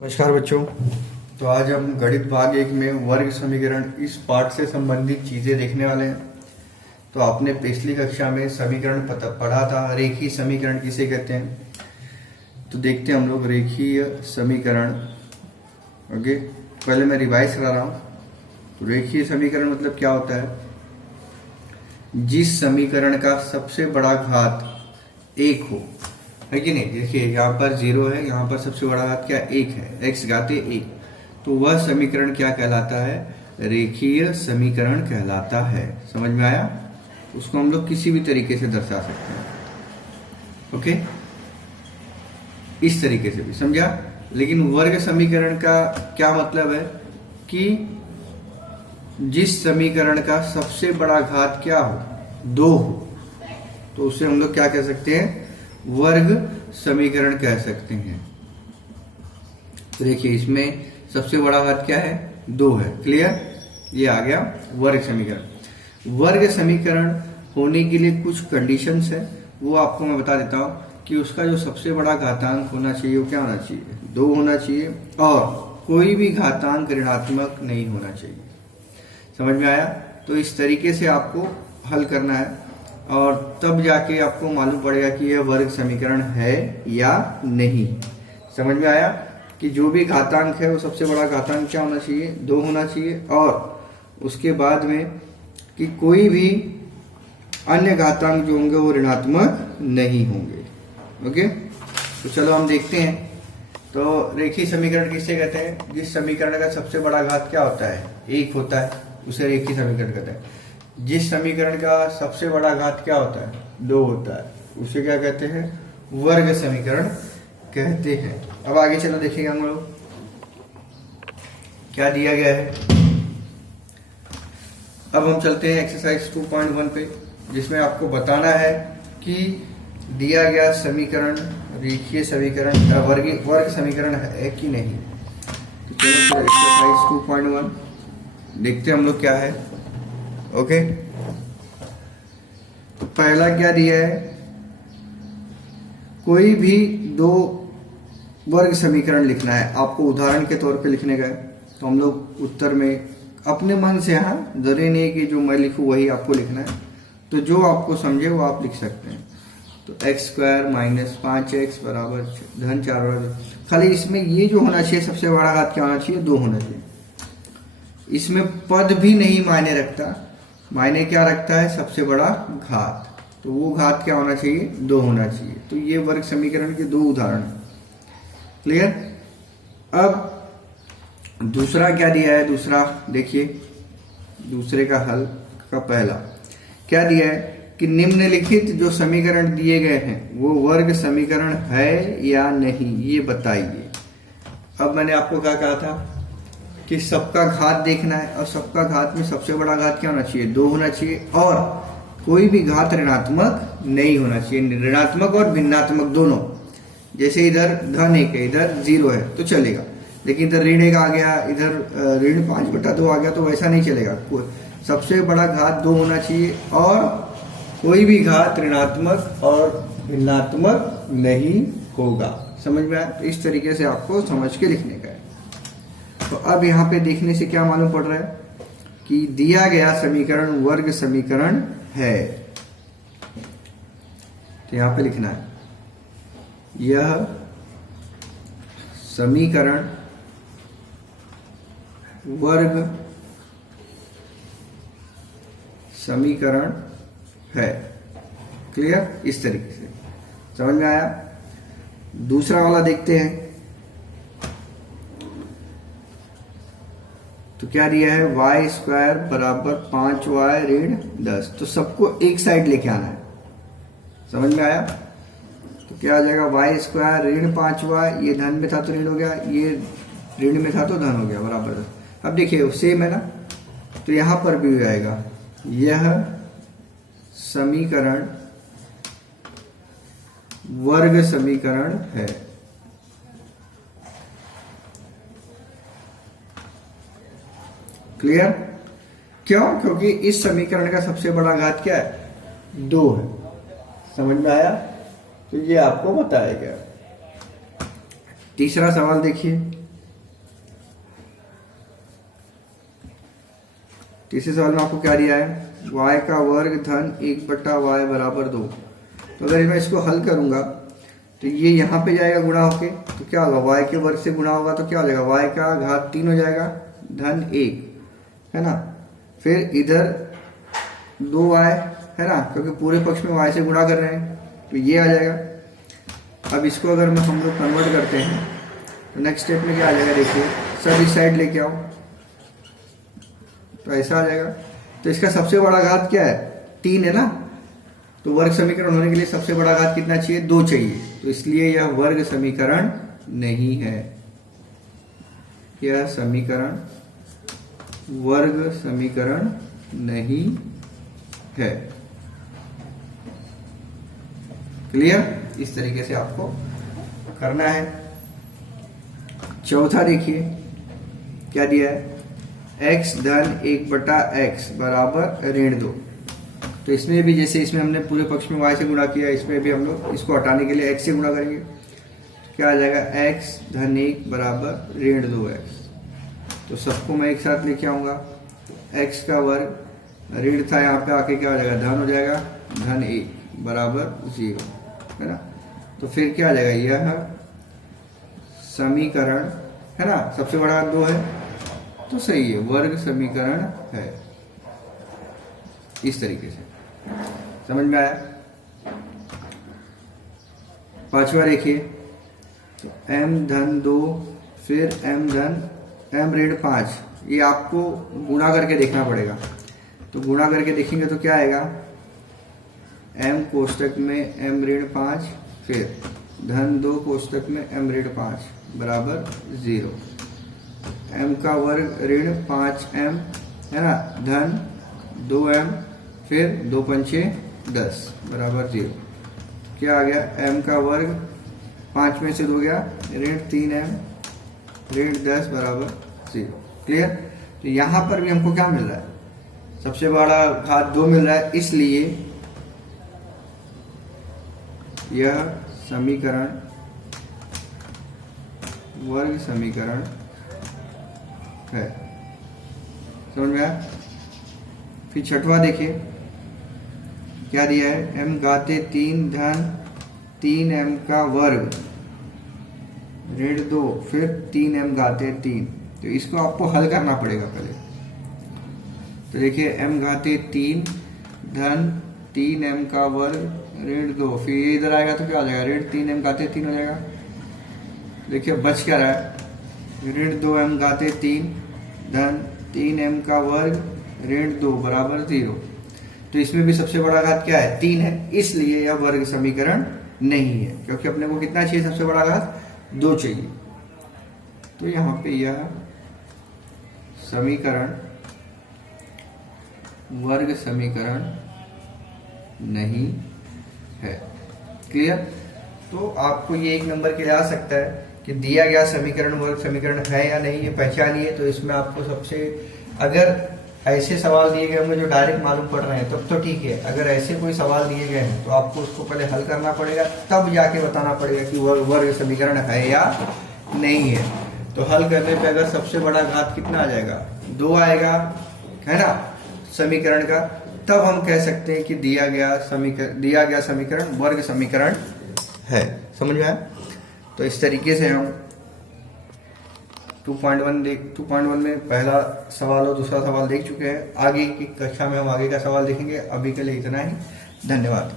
नमस्कार बच्चों। तो आज हम गणित भाग 1 में वर्ग समीकरण इस पाठ से संबंधित चीजें देखने वाले हैं। तो आपने पिछली कक्षा में समीकरण पढ़ा था, रेखीय समीकरण किसे कहते हैं। तो देखते हैं हम लोग रेखीय समीकरण। ओके, पहले मैं रिवाइज करा रहा हूँ। तो रेखीय समीकरण मतलब क्या होता है, जिस समीकरण का सबसे बड़ा घात 1 हो, है कि नहीं। देखिए यहाँ पर 0 है, यहाँ पर सबसे बड़ा घात क्या 1 है, x घाते 1। तो वह समीकरण क्या कहलाता है, रेखीय समीकरण कहलाता है। समझ में आया। उसको हम लोग किसी भी तरीके से दर्शा सकते हैं। ओके, इस तरीके से भी समझा। लेकिन वर्ग समीकरण का क्या मतलब है कि जिस समीकरण का सबसे बड़ा घात क्या हो, 2 हो, तो उसे हम लोग क्या कह सकते हैं, वर्ग समीकरण कह सकते हैं। तो देखिए इसमें सबसे बड़ा घात क्या है, 2 है। क्लियर, ये आ गया वर्ग समीकरण। वर्ग समीकरण होने के लिए कुछ कंडीशंस है, वो आपको मैं बता देता हूं कि उसका जो सबसे बड़ा घातांक होना चाहिए वो क्या होना चाहिए, 2 होना चाहिए, और कोई भी घातांक ऋणात्मक नहीं होना चाहिए। समझ में आया। तो इस तरीके से आपको हल करना है और तब जाके आपको मालूम पड़ेगा कि यह वर्ग समीकरण है या नहीं। समझ में आया कि जो भी घातांक है वो सबसे बड़ा घातांक क्या होना चाहिए, 2 होना चाहिए, और उसके बाद में कि कोई भी अन्य घातांक जो होंगे वो ऋणात्मक नहीं होंगे। ओके, तो चलो हम देखते हैं। तो रेखीय समीकरण किसे कहते हैं, जिस समीकरण का सबसे बड़ा घात क्या होता है, 1 होता है, उसे रेखीय समीकरण कहते हैं। जिस समीकरण का सबसे बड़ा घात क्या होता है, 2 होता है, उसे क्या कहते हैं, वर्ग समीकरण कहते हैं। अब आगे चलो देखेंगे हम लोग क्या दिया गया है। अब हम चलते हैं एक्सरसाइज 2.1 पे, जिसमें आपको बताना है कि दिया गया समीकरण रेखीय समीकरण या वर्ग समीकरण है कि नहीं। तो चलो एक्सरसाइज 2.1 देखते हैं हम लोग क्या है। ओके, तो पहला क्या दिया है, कोई भी 2 वर्ग समीकरण लिखना है आपको, उदाहरण के तौर पे लिखने का है। तो हम लोग उत्तर में अपने मन से, हाँ, जरूरी नहीं कि जो मैं लिखूं वही आपको लिखना है। तो जो आपको समझे वो आप लिख सकते हैं। तो x² - 5x बराबर -4। खाली इसमें ये जो होना चाहिए, सबसे बड़ा घात क्या होना चाहिए, 2 होना चाहिए। इसमें पद भी नहीं मायने रखता, मायने क्या रखता है, सबसे बड़ा घात। तो वो घात क्या होना चाहिए, 2 होना चाहिए। तो ये वर्ग समीकरण के 2 उदाहरण हैं। क्लियर। अब दूसरा क्या दिया है, दूसरा देखिए, दूसरे का हल का पहला क्या दिया है कि निम्नलिखित जो समीकरण दिए गए हैं वो वर्ग समीकरण है या नहीं, ये बताइए। अब मैंने आपको क्या कहा था कि सबका घात देखना है, और सबका घात में सबसे बड़ा घात क्या होना चाहिए, 2 होना चाहिए, और कोई भी घात ऋणात्मक नहीं होना चाहिए। ऋणात्मक और भिन्नात्मक दोनों। जैसे इधर धन 1 है, इधर 0 है तो चलेगा, लेकिन इधर ऋण 1 आ गया, इधर ऋण 5/2 आ गया, तो वैसा नहीं चलेगा। सबसे बड़ा घात 2 होना चाहिए, और कोई भी घात ऋणात्मक और भिन्नात्मक नहीं होगा। समझ में आया। तो इस तरीके से आपको समझ के लिखने का है। तो अब यहाँ पे देखने से क्या मालूम पड़ रहा है कि दिया गया समीकरण वर्ग समीकरण है। तो यहाँ पे लिखना है, यह समीकरण वर्ग समीकरण है। क्लियर, इस तरीके से समझ में आया। दूसरा वाला देखते हैं। तो क्या दिया है, y² बराबर 5y ऋण 10। तो सबको एक साइड लेके आना है। समझ में आया। तो क्या आ जाएगा, y² ऋण 5y, ये धन में था तो ऋण हो गया, ये ऋण में था तो धन हो गया, बराबर 10। अब देखिए सेम है ना, तो यहां पर भी आएगा, यह समीकरण वर्ग समीकरण है। क्लियर। क्यों, क्योंकि इस समीकरण का सबसे बड़ा घात क्या है, 2 है। समझ में आया। तो ये आपको बताया गया। तीसरा सवाल देखिए, तीसरे सवाल में आपको क्या दिया है, y का वर्ग धन 1/y बराबर 2। तो अगर मैं इसको हल करूंगा तो ये यहाँ पे जाएगा गुणा होके, तो क्या होगा, y के वर्ग से गुणा होगा तो क्या हो जाएगा, y का घात 3 हो जाएगा धन 1, है ना। फिर इधर 2y है ना, क्योंकि पूरे पक्ष में y से गुणा कर रहे हैं तो ये आ जाएगा। अब इसको अगर हम लोग कन्वर्ट करते हैं तो नेक्स्ट स्टेप में क्या आ जाएगा, देखिए सब इस साइड लेके आओ तो ऐसा आ जाएगा। तो इसका सबसे बड़ा घात क्या है, 3 है ना, तो वर्ग समीकरण होने के लिए सबसे बड़ा घात कितना चाहिए, 2 चाहिए, तो इसलिए यह वर्ग समीकरण नहीं है। यह समीकरण वर्ग समीकरण नहीं है। क्लियर, इस तरीके से आपको करना है। चौथा देखिए क्या दिया है, x धन 1/x बराबर ऋण 2। तो इसमें भी जैसे इसमें हमने पूरे पक्ष में y से गुणा किया, इसमें भी हम लोग इसको हटाने के लिए x से गुणा करेंगे। क्या आ जाएगा, x धन 1 बराबर ऋण 2x। तो सबको मैं एक साथ लेके आऊंगा, x का वर्ग ऋण था, यहाँ पे आके क्या हो जाएगा, धन हो जाएगा धन 1 बराबर 0, है ना। तो फिर क्या आ जाएगा, यह समीकरण है ना, सबसे बड़ा 2 है तो सही है, वर्ग समीकरण है। इस तरीके से समझ में आया। पांचवा देखिए, तो m धन 2 फिर m ऋण 5, ये आपको गुणा करके देखना पड़ेगा। तो गुणा करके देखेंगे तो क्या आएगा, m कोष्टक में m ऋण 5 फिर धन 2 कोष्टक में m ऋण 5 बराबर 0। m का वर्ग ऋण 5m है ना, धन 2m फिर 2 पंचे 10 बराबर 0। क्या आ गया, m का वर्ग 5 में से 2 गया, ऋण 3m ऋण 10 बराबर 0। क्लियर। तो यहाँ पर भी हमको क्या मिल रहा है, सबसे बड़ा घात 2 मिल रहा है, इसलिए यह समीकरण वर्ग समीकरण है। समझ में आया। फिर छठवां देखिए क्या दिया है, m घाते 3 धन 3m का वर्ग ऋण 2 फिर 3m घाते 3। तो इसको आपको हल करना पड़ेगा पहले। तो देखिए m घाते 3 धन 3m का वर्ग ऋण 2, फिर ये इधर आएगा तो क्या हो जाएगा, ऋण 3m घाते 3 हो जाएगा। देखिए बच क्या रहा है, ऋण 2m घाते 3 धन 3m का वर्ग ऋण 2 बराबर 0। तो इसमें भी सबसे बड़ा घात क्या है, 3 है, इसलिए यह वर्ग समीकरण नहीं है, क्योंकि अपने को कितना चाहिए, सबसे बड़ा घात 2 चाहिए। तो यहाँ पे यह समीकरण वर्ग समीकरण नहीं है। क्लियर। तो आपको ये 1 नंबर के लिए आ सकता है कि दिया गया समीकरण वर्ग समीकरण है या नहीं, ये पहचानिए। तो इसमें आपको सबसे, अगर ऐसे सवाल दिए गए होंगे जो डायरेक्ट मालूम पड़ रहे हैं तब तो ठीक है, अगर ऐसे कोई सवाल दिए गए हैं तो आपको उसको पहले हल करना पड़ेगा, तब जाके बताना पड़ेगा कि वर्ग समीकरण है या नहीं है। तो हल करने पे अगर सबसे बड़ा घात कितना आ जाएगा, 2 आएगा, है ना, समीकरण का, तब हम कह सकते हैं कि दिया गया समीकरण वर्ग समीकरण है। समझ में आया। तो इस तरीके से हम 2.1 में पहला सवाल और दूसरा सवाल देख चुके हैं। आगे की कक्षा में हम आगे का सवाल देखेंगे। अभी के लिए इतना ही, धन्यवाद।